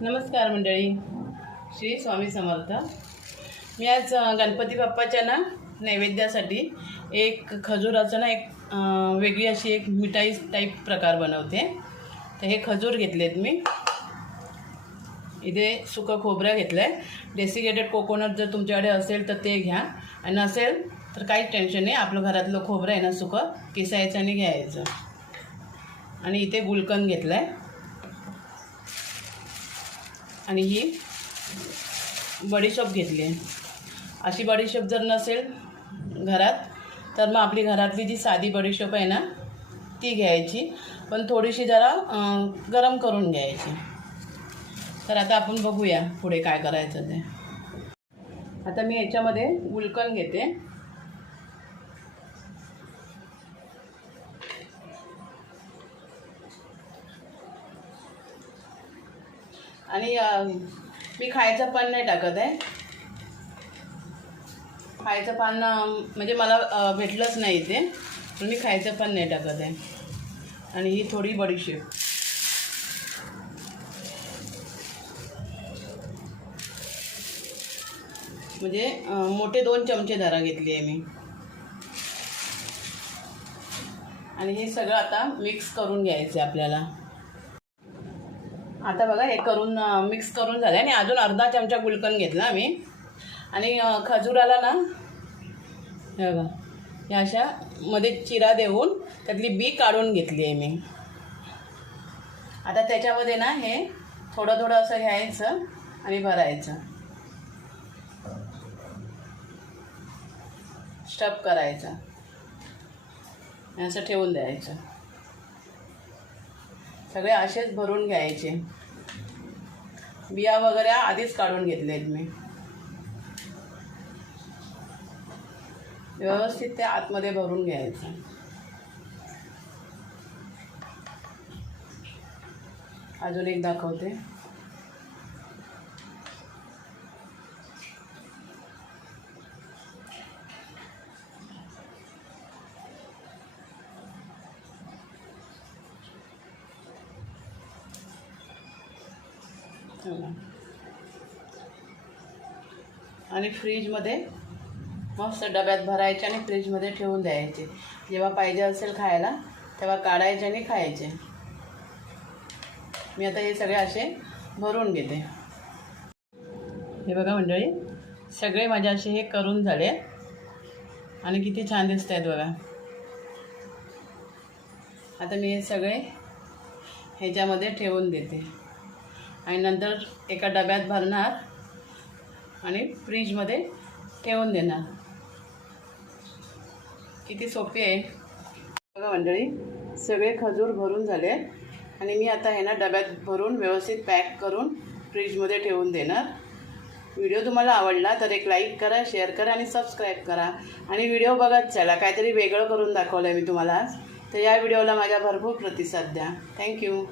नमस्कार मंडळी. श्री स्वामी समर्थ. मी आज गणपती बाप्पाच्या ना नैवेद्यासाठी एक खजुराचं ना एक वेगळी अशी एक मिठाई टाईप प्रकार बनवते. तर हे खजूर घेतलेत मी. इथे सुकं खोबरं घेतलं आहे डेसिकेटेड कोकोनट जर तुमच्याकडे असेल तर ते घ्या. आणि नसेल तर काहीच टेन्शन नाही. आपलं घरातलं खोबरं आहे ना सुकं किसायचं आणि घ्यायचं. आणि इथे गुलकंद घेतलं आहे आणि ही बडीशॉप घेतली आहे. अशी बडीशॉप जर नसेल घरात तर मग आपली घरातली जी साधी बडीशॉप आहे ना ती घ्यायची. पण थोडीशी जरा गरम करून घ्यायची. तर आता आपण बघूया पुढे काय करायचं ते. आता मी याच्यामध्ये गुलकन घेते. आणि मी खायचं पान नाही टाकत आहे. खायचं पान म्हणजे मला भेटलंच नाही ते पण मी खायचं पण नाही टाकत आहे. आणि ही थोडी बडीशेप म्हणजे मोठे दोन चमचे धरा घेतली आहे मी. आणि हे सगळं आता मिक्स करून घ्यायचं आहे आपल्याला. आता बघा हे करून मिक्स करून झालं आणि अजून अर्धा चमचा गुलकन घेतला आम्ही. आणि खजुराला ना हे बघा या अशा मध्ये चिरा देऊन त्यातली बी काढून घेतली आहे मी. आता त्याच्यामध्ये ना हे थोडं थोडं असं घ्यायचं आणि भरायचं. स्टप करायचं. असं ठेवून द्यायचं. सगळे असेच भरून घ्यायचे. बिया वगैरे आधीच काढून घेतलेत मी. व्यवस्थित ते आतमध्ये भरून घ्यायचं. अजून एक दाखवते. आणि फ्रीजमध्ये मस्त डब्यात भरायचे आणि फ्रीजमध्ये ठेवून द्यायचे. जेव्हा पाहिजे असेल खायला तेव्हा काढायचे आणि खायचे. मी आता हे सगळे असे भरून घेते. हे बघा मंडळी सगळे माझे असे हे करून झाले. आणि किती छान दिसत आहेत बघा. आता मी हे सगळे ह्याच्यामध्ये ठेवून देते. आणि नंतर एका डब्यात भरणार आणि फ्रीजमध्ये ठेवून देणार. किती सोपी आहे. बघा मंडळी सगळे खजूर भरून झाले आणि मी आता हे ना डब्यात भरून व्यवस्थित पॅक करून फ्रीजमध्ये ठेवून देणार. व्हिडिओ तुम्हाला आवडला तर एक लाईक करा शेअर करा आणि सबस्क्राईब करा. आणि व्हिडिओ बघत चला काहीतरी वेगळं करून दाखवलं आहे मी तुम्हाला. आज तर या व्हिडिओला माझ्या भरपूर प्रतिसाद द्या. थँक्यू.